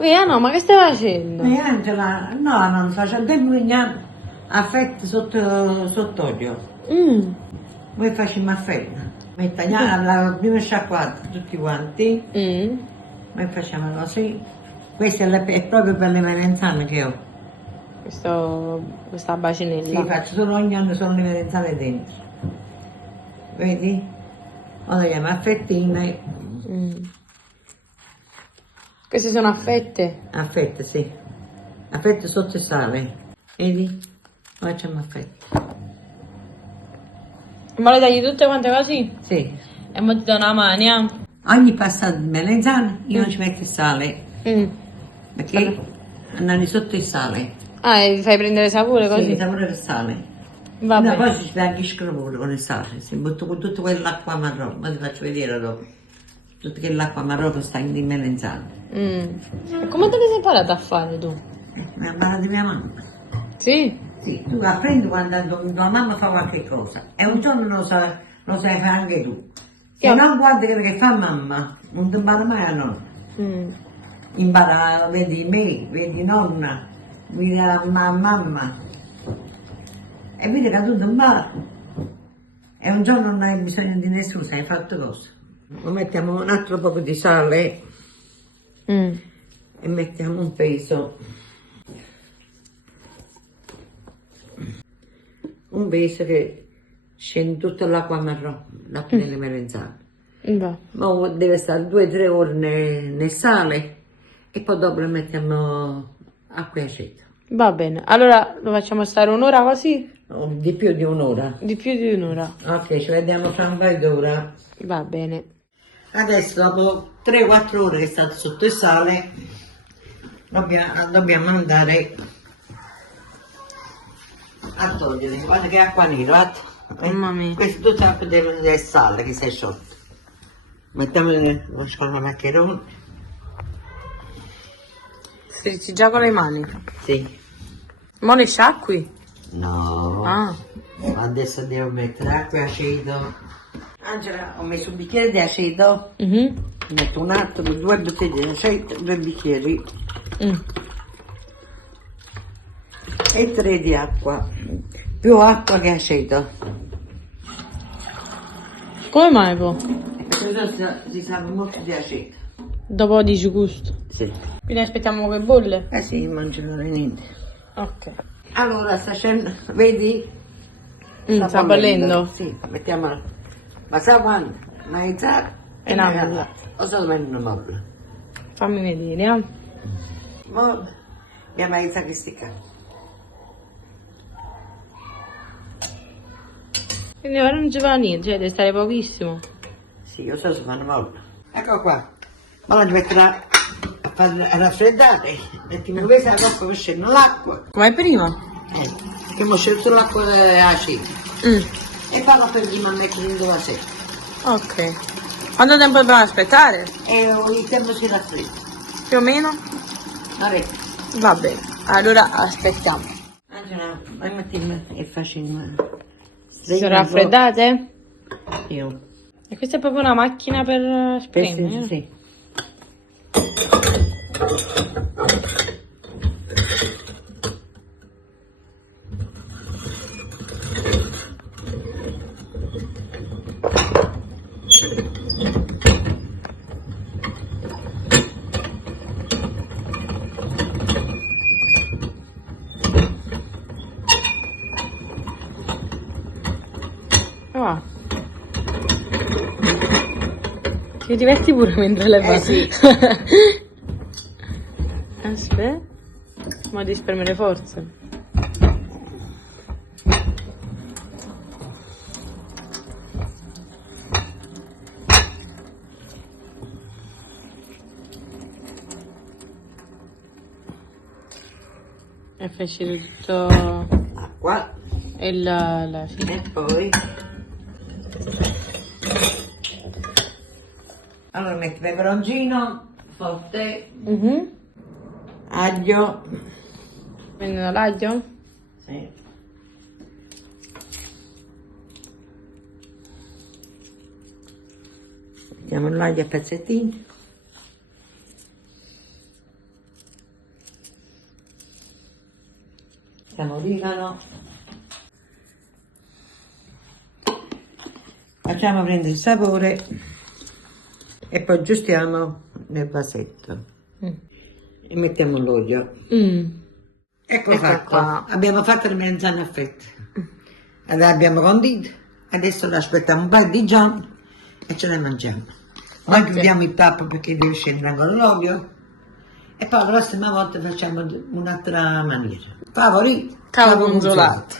No, ma che stai facendo? E Angela, no, non faccio tempo a fette sotto olio. Mm. Noi facciamo a fette. Mettiamo la prima sciacquata tutti quanti, Mm. noi facciamo così. Questa è proprio per le melanzane che ho. Questa Sì, bacinella. faccio solo ogni anno sono le melanzane dentro. Vedi? Ora andiamo a fettine, Mm. Queste sono a fette. a fette, sì. A fette sotto il sale. Vedi? Facciamo a fette. Ma le tagli tutte quante così? Sì. E mo ti do una mania. Ogni passata di melanzane io non ci metto il sale. Mm. Perché andano sotto il sale. Ah, e vi fai prendere sapore Sì, così? il sapore del sale. Va No, bene. poi ci dà anche scrupolo con il sale. Si butto con tutta quell'acqua marrone. Ma ti faccio vedere dopo. Tutta quell'acqua marrone che sta in melanzane. Mm. E come te le sei imparata a fare tu? Mi ha imparato mia mamma. Sì? Sì, tu apprendi quando tua mamma fa qualche cosa. E un giorno lo sai fare anche tu. Se Io- non guardi quello che fa mamma, non ti impara mai a nonna. Mm. Impara, vedi me, vedi nonna, vedi la mamma. E vedi che tu ti impari. E un giorno non hai bisogno di nessuno, sai fatto cosa. Lo mettiamo un altro poco di sale Mm. e mettiamo un peso. Un peso che scende tutta l'acqua marrone, l'acqua delle melanzane. Va. Ma deve stare 2 o 3 ore nel sale e poi dopo lo mettiamo acqua e aceto. Va bene. Allora lo facciamo stare un'ora così? O di più di un'ora. Di più di un'ora. Ok, ci vediamo fra un paio d'ora. Va bene. Adesso dopo 3 o 4 ore che è stato sotto il sale, dobbiamo andare a togliere. Guarda che acqua nera, Mamma mia. questo è tutta acqua del sale che si è sciolto. Mettiamo lo maccherone. Strizzi già con le mani. Sì. Mo le sciacqui? No. Ah. Adesso devo mettere acqua e aceto. Angela, ho messo un bicchiere di aceto. Mhm. Metto un altro, 2 bottiglie di aceto, 2 bicchieri Mm. e 3 di acqua. Più acqua che aceto. Come mai po? Perché si sa molto di aceto. Dopo dici gusto. Sì. Quindi aspettiamo che bolle? Eh sì, non mangio niente. Ok. Allora, sta scendendo, vedi? Sta bollendo? Sì, mettiamola. Ma sa quando? Mezz'ora E una mezza. o solamente una molla? Fammi vedere, eh. Mo, mia maestra che sticca. Quindi ora non ci fa niente, cioè deve stare pochissimo. Sì, io so se fanno molla. Ecco qua. Ora ci metterà a far raffreddare. Mettiamo questa coppa per scendere l'acqua. Come prima? Che mo scende sull'acqua acida. Mm. E farla per prima mettere in due sera. Ok. Quanto tempo dobbiamo aspettare? E il tempo si raffredda. Più o meno? Vabbè. Va bene. Allora aspettiamo. Angela, vai mettiamo e facciamo. Si sono raffreddate? Io. E questa è proprio una macchina per Sì, spremere? sì. Ah. Ti diverti pure mentre le fai? Sì. Aspetta. Ma di spremere forze. E feci tutto Acqua. la E poi. Allora metti peperoncino forte, aglio. Prendo l'aglio? Sì. Mettiamo l'aglio a pezzettini. Aspettano l'origano. Facciamo prendere il sapore e poi aggiustiamo nel vasetto e mettiamo l'olio. Ecco fatto. Qua. Abbiamo fatto le melanzane a fette. Le abbiamo condite. Adesso le aspettiamo un paio di giorni e ce le mangiamo. Poi chiudiamo il tappo perché deve scendere con l'olio. E poi la prossima volta facciamo un'altra maniera. Favorito. Cavo congelato.